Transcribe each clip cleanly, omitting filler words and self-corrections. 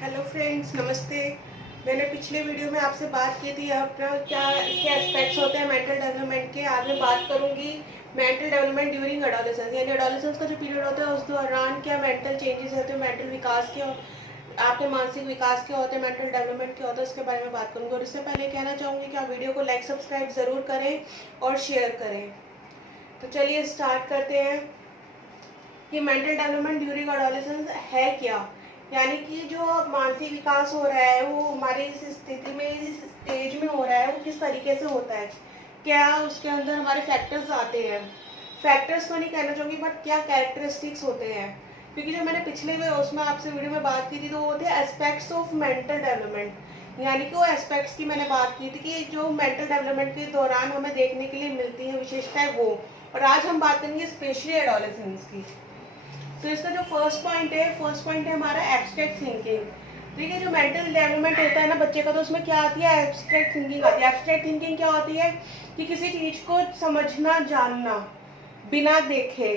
Hello friends, नमस्ते। मैंने पिछले वीडियो में आपसे बात की थी अपना क्या इसके एस्पेक्ट्स होते हैं मेंटल डेवलपमेंट के। आज मैं बात करूंगी मेंटल डेवलपमेंट ड्यूरिंग एडोलेसेंस, यानी एडोलेसेंस का जो पीरियड होता है उस दौरान क्या मेंटल चेंजेस होते हैं, मेंटल विकास के, आपके मानसिक विकास के होते हैं, मेंटल डेवलपमेंट के होते हैं, उसके बारे में बात करूँगी। और इससे पहले कहना चाहूँगी कि आप वीडियो को लाइक सब्सक्राइब ज़रूर करें और शेयर करें। तो चलिए स्टार्ट करते हैं कि मेंटल डेवलपमेंट ड्यूरिंग एडोलेसेंस है क्या। यानी कि जो मानसिक विकास हो रहा है वो हमारे इस स्थिति में, इस स्टेज में हो रहा है, वो किस तरीके से होता है, क्या उसके अंदर हमारे फैक्टर्स आते हैं। फैक्टर्स तो नहीं कहना चाहूँगी, बट क्या कैरेक्टरिस्टिक्स होते हैं। क्योंकि जो मैंने पिछले में उसमें आपसे वीडियो में बात की थी तो वो थे एस्पेक्ट्स ऑफ मेंटल डेवलपमेंट। यानी कि वो एस्पेक्ट्स की मैंने बात की थी कि जो मेंटल डेवलपमेंट के दौरान हमें देखने के लिए मिलती है विशेषताएं वो। और आज हम बात करेंगे स्पेशली एडोलेसेंस की। तो इसका जो फर्स्ट पॉइंट है हमारा एब्स्ट्रैक्ट थिंकिंग। ठीक है, जो मेंटल डेवलपमेंट होता है ना बच्चे का, तो उसमें क्या आती है, एब्स्ट्रैक्ट थिंकिंग आती है। एब्स्ट्रैक्ट थिंकिंग क्या होती है कि किसी चीज को समझना, जानना बिना देखे।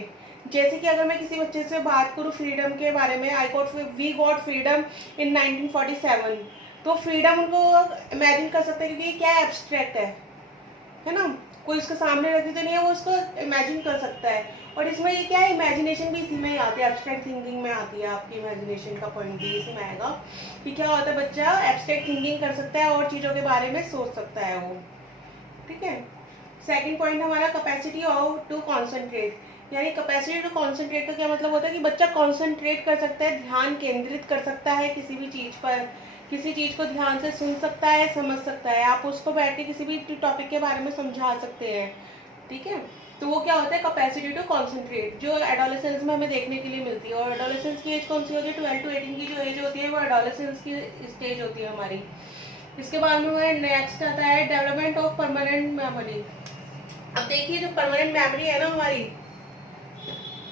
जैसे कि अगर मैं किसी बच्चे से बात करूं फ्रीडम के बारे में, वी गॉट फ्रीडम इन 1947, तो फ्रीडम उनको इमेजिन कर सकते हैं क्योंकि क्या एब्स्ट्रैक्ट है ना, कोई उसके सामने रखी तो नहीं है, वो उसको इमेजिन कर सकता है। और इसमें ये क्या है, इमेजिनेशन भी इसी में ही आती है, एब्स्ट्रैक्ट थिंकिंग में आती है। आपकी इमेजिनेशन का पॉइंट भी इसी में आएगा कि क्या होता है, बच्चा एब्स्ट्रैक्ट थिंकिंग कर सकता है और चीज़ों के बारे में सोच सकता है वो। ठीक है, सेकंड पॉइंट हमारा कैपेसिटी ऑफ टू कॉन्सेंट्रेट। यानी कैपेसिटी टू कॉन्सेंट्रेट का क्या मतलब होता है कि बच्चा कॉन्सेंट्रेट कर सकता है, ध्यान केंद्रित कर सकता है किसी भी चीज़ पर, किसी चीज़ को ध्यान से सुन सकता है, समझ सकता है। आप उसको बैठ के किसी भी टॉपिक के बारे में समझा सकते हैं। ठीक है, तो वो क्या होता है कैपेसिटी टू कॉन्सेंट्रेट, जो एडोलेसेंस में हमें देखने के लिए मिलती है। और एडोलेसेंस की एज कौन सी होती है, 12 to 18 की जो एज होती है वो एडोलेसेंस की स्टेज होती है हमारी। इसके बाद में नेक्स्ट आता है डेवलपमेंट ऑफ परमानेंट मेमोरी। अब देखिए जो परमानेंट मेमोरी है ना हमारी,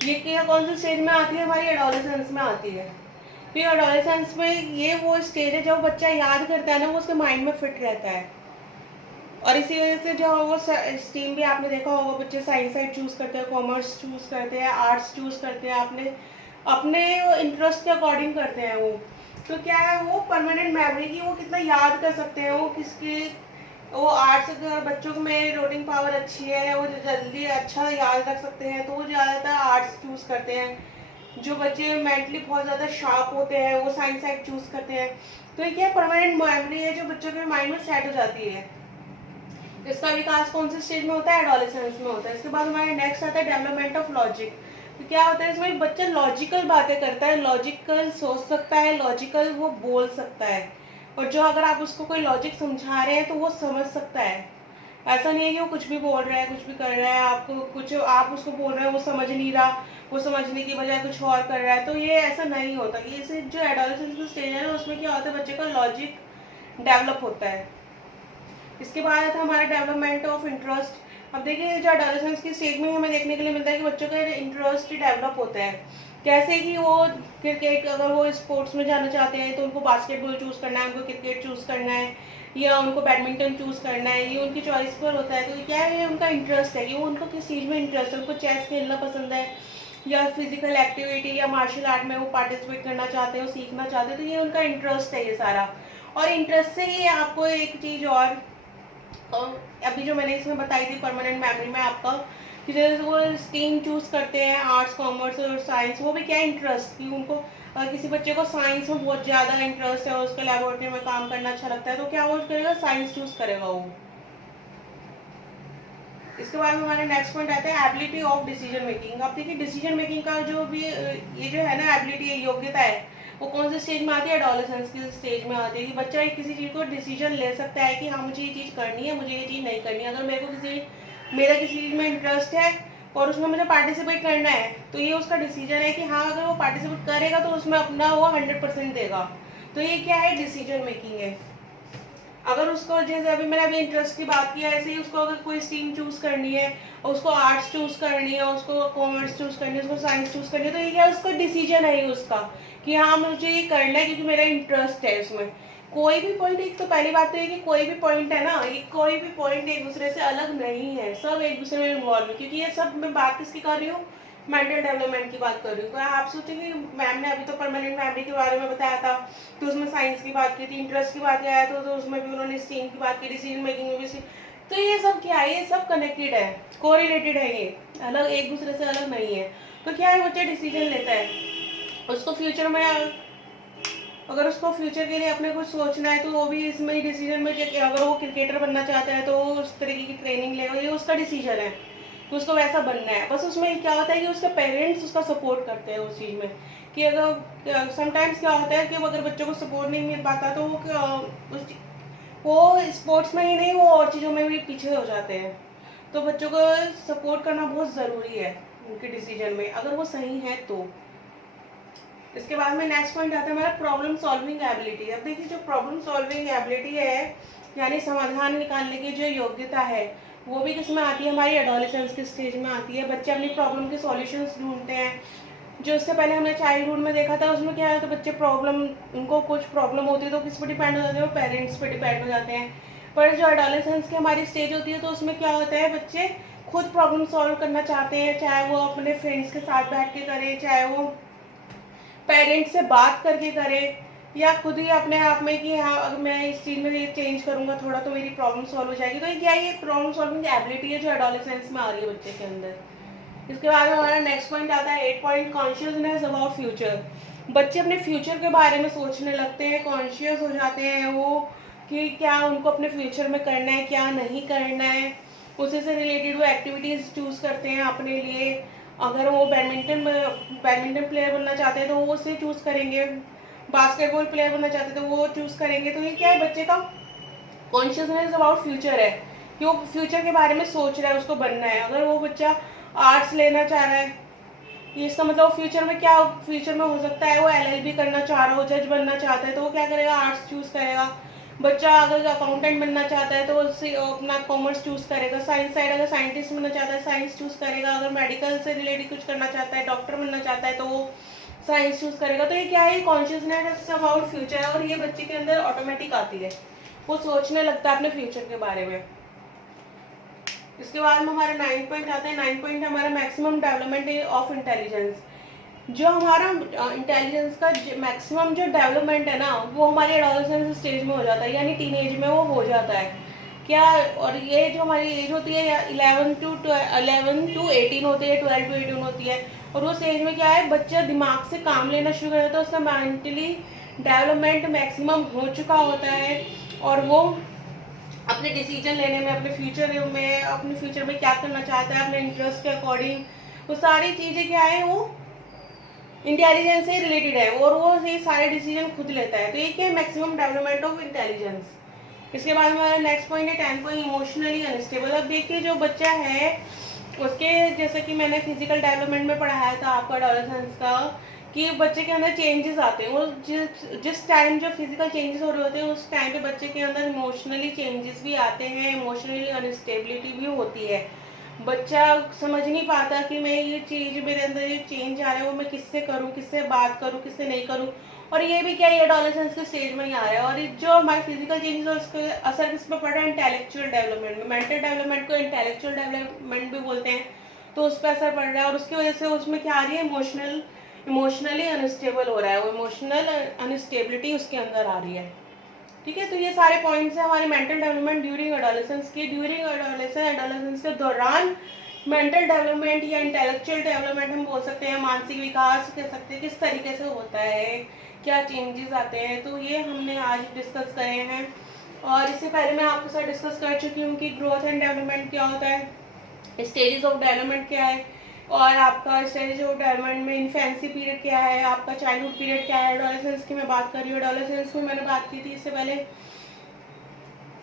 ये क्या कौन सी स्टेज में आती है, हमारी एडोलेसेंस में आती है। फिर एडोलेसेंस में ये वो स्टेज है जब बच्चा याद करता है ना, वो उसके माइंड में फिट रहता है। और इसी वजह से जो वो स्ट्रीम भी आपने देखा होगा, बच्चे साइंस साइड चूज करते हैं, कॉमर्स चूज करते हैं, आर्ट्स चूज करते हैं, आपने अपने इंटरेस्ट के अकॉर्डिंग करते हैं वो। तो क्या है, वो परमानेंट मेमोरी की वो कितना याद कर सकते हैं, वो किसकी, वो आर्ट्स बच्चों में रोटिंग पावर अच्छी है, वो जल्दी अच्छा याद रख सकते हैं, तो वो ज़्यादातर आर्ट्स चूज करते हैं। जो बच्चे मेंटली बहुत ज़्यादा शार्प होते हैं वो साइंस साइड चूज करते हैं। तो ये क्या परमानेंट मेमोरी है जो बच्चों के माइंड में सेट हो जाती है। इसका विकास कौन से स्टेज में होता है, एडोलेसेंस में होता है। इसके बाद हमारे नेक्स्ट आता है डेवलपमेंट ऑफ लॉजिक। तो क्या होता है इसमें, बच्चा लॉजिकल बातें करता है, लॉजिकल सोच सकता है, लॉजिकल वो बोल सकता है। और जो अगर आप उसको कोई लॉजिक समझा रहे हैं तो वो समझ सकता है। ऐसा नहीं है कि वो कुछ भी बोल रहा है, कुछ भी कर रहा है, आपको कुछ आप उसको बोल रहे हैं वो समझ नहीं रहा, वो समझने की बजाय कुछ और कर रहा है। तो ये ऐसा नहीं होता कि इसे जो एडोलेसेंस का स्टेज है ना, उसमें क्या होता है, बच्चे का लॉजिक डेवलप होता है। इसके बाद आता है हमारा डेवलपमेंट ऑफ इंटरेस्ट। अब देखिए जो एडोलेसेंस की स्टेज में हमें देखने के लिए मिलता है कि बच्चों का इंटरेस्ट डेवलप होता है। कैसे कि वो क्रिकेट, अगर वो स्पोर्ट्स में जाना चाहते हैं तो उनको बास्केटबॉल चूज करना है, उनको क्रिकेट चूज करना है, या उनको बैडमिंटन चूज करना है, ये उनकी चॉइस पर होता है। तो क्या है, ये उनका इंटरेस्ट है कि वो उनको किस चीज़ में इंटरेस्ट है, उनको चेस खेलना पसंद है, या फिजिकल एक्टिविटी या मार्शल आर्ट में वो पार्टिसिपेट करना चाहते हैं, वो सीखना चाहते हैं। तो ये उनका इंटरेस्ट है ये सारा। और इंटरेस्ट से ही आपको एक चीज़ और अभी जो मैंने इसमें बताई थी परमानेंट मेमोरी में आपका, कि जैसे वो स्ट्रीम चूज करते हैं आर्ट्स कॉमर्स और साइंस, वो भी क्या इंटरेस्ट कि उनको किसी बच्चे को साइंस में बहुत ज़्यादा इंटरेस्ट है और उसका लेबोरेटरी में काम करना अच्छा लगता है, तो क्या वो करेगा, साइंस चूज करेगा वो। इसके बाद हमारा नेक्स्ट पॉइंट आता है एबिलिटी ऑफ डिसीजन मेकिंग। अब देखिए डिसीजन मेकिंग का जो भी ये जो है ना एबिलिटी, योग्यता है, वो कौन से स्टेज में आती है, एडोलेसेंस की स्टेज में आती है। कि बच्चा किसी चीज़ को डिसीजन ले सकता है कि हाँ मुझे ये चीज़ करनी है, मुझे ये चीज़ नहीं करनी है। अगर मेरा किसी चीज़ में इंटरेस्ट है और उसमें मुझे पार्टिसिपेट करना है, तो ये उसका डिसीजन है कि हाँ अगर वो पार्टिसिपेट करेगा तो उसमें अपना वो 100% देगा। तो ये क्या है, डिसीजन मेकिंग है। अगर उसको जैसे अभी मैंने अभी इंटरेस्ट की बात की, ऐसे ही उसको अगर कोई स्ट्रीम चूज करनी है, उसको आर्ट्स चूज करनी है, उसको कॉमर्स चूज करनी है, उसको साइंस चूज करनी है, तो ये क्या उसका डिसीजन है उसका कि हाँ मुझे ये करना है क्योंकि मेरा इंटरेस्ट है उसमें। कोई भी पॉइंट, एक तो पहली बात तो ये कि कोई भी पॉइंट है ना, ये कोई भी पॉइंट एक दूसरे से अलग नहीं है, सब एक दूसरे में इन्वॉल्व है। क्योंकि ये सब मैं बात किसकी कर रही हूँ, मेंटल डेवलपमेंट की बात कर रही हूँ। तो आप सोचेंगे मैम ने अभी तो परमानेंट मेमोरी के बारे में बताया था, तो उसमें साइंस की बात की थी, इंटरेस्ट की बात आया तो उसमें भी उन्होंने स्टीम की बात की, डिसीजन मेकिंग में भी। तो ये सब क्या है, ये सब कनेक्टेड है, कोरिलेटेड है, ये अलग एक दूसरे से अलग नहीं है। तो क्या है, बच्चा डिसीजन लेता है, उसको फ्यूचर में अगर उसको फ्यूचर के लिए अपने कुछ सोचना है तो वो भी इसमें ही डिसीजन में, अगर वो क्रिकेटर बनना चाहता है तो वो उस तरीके की ट्रेनिंग लेगा, ये उसका डिसीजन है कि उसको वैसा बनना है। बस उसमें क्या होता है कि उसके पेरेंट्स उसका सपोर्ट करते हैं उस चीज़ में, कि अगर समटाइम्स क्या होता है कि अगर बच्चों को सपोर्ट नहीं मिल पाता तो वो स्पोर्ट्स में ही नहीं, वो और चीज़ों में भी पीछे हो जाते हैं। तो बच्चों को सपोर्ट करना बहुत ज़रूरी है उनके डिसीजन में, अगर वो सही है तो। इसके बाद में नेक्स्ट पॉइंट आता है हमारा प्रॉब्लम सॉल्विंग एबिलिटी। अब देखिए, जो प्रॉब्लम सॉल्विंग एबिलिटी है, यानी समाधान निकालने की जो योग्यता है, वो भी किस में आती है, हमारी एडोलेसेंस के स्टेज में आती है। बच्चे अपनी प्रॉब्लम के सॉल्यूशंस ढूंढते हैं। जो इससे पहले हमने चाइल्डहुड में देखा था, उसमें क्या है, तो बच्चे उनको कुछ प्रॉब्लम होती है तो किस पर डिपेंड हो जाते हैं, वो पेरेंट्स पे डिपेंड हो जाते हैं। पर जो एडोलेसेंस की हमारी स्टेज होती है तो उसमें क्या होता है, बच्चे खुद प्रॉब्लम सॉल्व करना चाहते हैं, चाहे वो अपने फ्रेंड्स के साथ बैठ के करें, चाहे वो पेरेंट्स से बात करके करें, या खुद ही अपने आप में कि हाँ, अगर मैं इस चीज़ में ये चेंज करूँगा थोड़ा तो मेरी प्रॉब्लम सॉल्व हो जाएगी। तो ये क्या है, ये प्रॉब्लम सॉल्विंग एबिलिटी है जो एडोलेसेंस में आ रही है बच्चे के अंदर। इसके बाद हमारा नेक्स्ट पॉइंट आता है 8 पॉइंट, कॉन्शियसनेस अबाउट फ्यूचर। बच्चे अपने फ्यूचर के बारे में सोचने लगते हैं, कॉन्शियस हो जाते हैं वो कि क्या उनको अपने फ्यूचर में करना है, क्या नहीं करना है। उसी से रिलेटेड वो एक्टिविटीज़ चूज़ करते हैं अपने लिए। अगर वो बैडमिंटन प्लेयर बनना चाहते हैं तो वो उसे चूज़ करेंगे, बास्केटबॉल प्लेयर बनना चाहते हैं तो वो चूज़ करेंगे। तो ये क्या है, बच्चे का कॉन्शियसनेस अबाउट फ्यूचर है कि वो फ्यूचर के बारे में सोच रहा है, उसको बनना है। अगर वो बच्चा आर्ट्स लेना चाह रहा है, ये इसका मतलब फ्यूचर में क्या, फ्यूचर में हो सकता है वो LLB करना चाह रहा हो, जज बनना चाहता है तो वो क्या करेगा, आर्ट्स चूज़ करेगा। बच्चा अगर अकाउंटेंट बनना चाहता है तो उससे अपना कॉमर्स चूज़ करेगा। साइंस साइड अगर साइंटिस्ट बनना चाहता है, साइंस चूज़ करेगा। अगर मेडिकल से रिलेटेड कुछ करना चाहता है, डॉक्टर बनना चाहता है तो वो साइंस चूज़ करेगा। तो ये क्या है, कॉन्शियसनेस अबाउट फ्यूचर है, और ये बच्चे के अंदर ऑटोमेटिक आती है, वो सोचने लगता है अपने फ्यूचर के बारे में। इसके बाद में हमारा 9 पॉइंट आता है। 9 पॉइंट हमारा मैक्सिमम डेवलपमेंट ऑफ इंटेलिजेंस। जो हमारा इंटेलिजेंस का मैक्सिमम जो डेवलपमेंट है ना, वो हमारे एडोलेसेंस स्टेज में हो जाता है, यानी टीनेज में वो हो जाता है क्या। और ये जो हमारी एज होती है 11 टू 18 होती है, 12 टू 18 होती है। और उस एज में क्या है, बच्चा दिमाग से काम लेना शुरू कर देता है, उसका मेंटली डेवलपमेंट मैक्सिमम हो चुका होता है, और वो अपने डिसीजन लेने में, अपने फ्यूचर में क्या करना चाहता है, अपने इंटरेस्ट के अकॉर्डिंग, वो सारी चीज़ें क्या है, वो इंटेलिजेंस से रिलेटेड है, और वो ये सारे डिसीजन खुद लेता है। तो ये क्या है, मैक्सिमम डेवलपमेंट ऑफ इंटेलिजेंस। इसके बाद हमारा नेक्स्ट पॉइंट है 10 पॉइंट, इमोशनली अनस्टेबल। अब देखिए, जो बच्चा है उसके, जैसे कि मैंने फिजिकल डेवलपमेंट में पढ़ाया था आपका एडोलेसेंस का, कि बच्चे के अंदर चेंजेस आते हैं। वो जिस टाइम जो फिजिकल चेंजेस हो रहे होते हैं उस टाइम पे बच्चे के अंदर इमोशनली चेंजेस भी आते हैं, इमोशनली अनस्टेबिलिटी भी होती है। बच्चा समझ नहीं पाता कि मैं ये चीज़, मेरे अंदर ये चेंज आ रहा है, वो मैं किससे करूँ, किससे बात करूँ, किससे नहीं करूँ। और ये भी क्या है, एडोलेसेंस के स्टेज में ही आ रहा है। और जो हमारे फिजिकल चेंजेस है उसका असर किस पर पड़ रहा है, इंटेलेक्चुअल डेवलपमेंट में। मेंटल डेवलपमेंट को इंटेलेक्चुअल डेवलपमेंट भी बोलते हैं, तो उस पर असर पड़ रहा है। और उसकी वजह से उसमें क्या आ रही है, इमोशनली अनस्टेबल हो रहा है, वो इमोशनल अनस्टेबिलिटी उसके अंदर आ रही है। ठीक है, तो ये सारे पॉइंट्स हैं हमारे मेंटल डेवलपमेंट ड्यूरिंग एडोलेसेंस की। ड्यूरिंग एडोलेसेंस के दौरान मेंटल डेवलपमेंट या इंटेलेक्चुअल डेवलपमेंट हम बोल सकते हैं, मानसिक विकास कह सकते हैं, किस तरीके से होता है, क्या चेंजेस आते हैं, तो ये हमने आज डिस्कस करे हैं। और इससे पहले मैं आपके साथ डिस्कस कर चुकी हूँ कि ग्रोथ एंड डेवलपमेंट क्या होता है, स्टेजेस ऑफ डेवलपमेंट क्या है, और आपका स्टेज ऑफ डेवलपमेंट में इन्फेंसी पीरियड क्या है, आपका चाइल्डहुड पीरियड क्या है। एडोलेसेंस की मैं बात कर रही हूँ, एडोलेसेंस में मैंने बात की थी इससे पहले,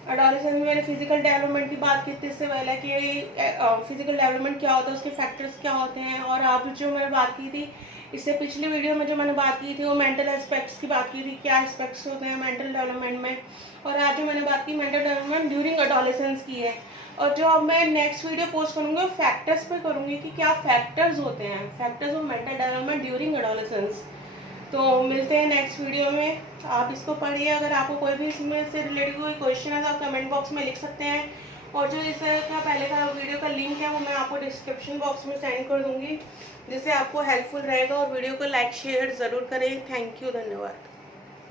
एडोलेसेंस में मैंने फिजिकल डेवलपमेंट की बात की थी इससे पहले कि फिजिकल डेवलपमेंट क्या होता है, उसके फैक्टर्स क्या होते हैं। और आप जो मैंने बात की थी इससे पिछली वीडियो में, जो मैंने बात की थी वो मेंटल एस्पेक्ट्स की बात की थी, क्या एस्पेक्ट्स होते हैं मेंटल डेवलपमेंट में। और आज जो मैंने बात की मेंटल डेवलपमेंट ड्यूरिंग एडोलेसेंस की है। और जो अब मैं नेक्स्ट वीडियो पोस्ट करूँगी वो फैक्टर्स पे करूँगी कि क्या फैक्टर्स होते हैं, factors of mental development during adolescence. तो मिलते हैं नेक्स्ट वीडियो में, आप इसको पढ़िए। अगर आपको कोई भी इसमें से रिलेटेड कोई क्वेश्चन है तो आप कमेंट बॉक्स में लिख सकते हैं, और जो इसका पहले का वीडियो का लिंक है वो मैं आपको डिस्क्रिप्शन बॉक्स में सेंड कर दूँगी, जिससे आपको हेल्पफुल रहेगा। और वीडियो को लाइक शेयर ज़रूर करें। थैंक यू, धन्यवाद।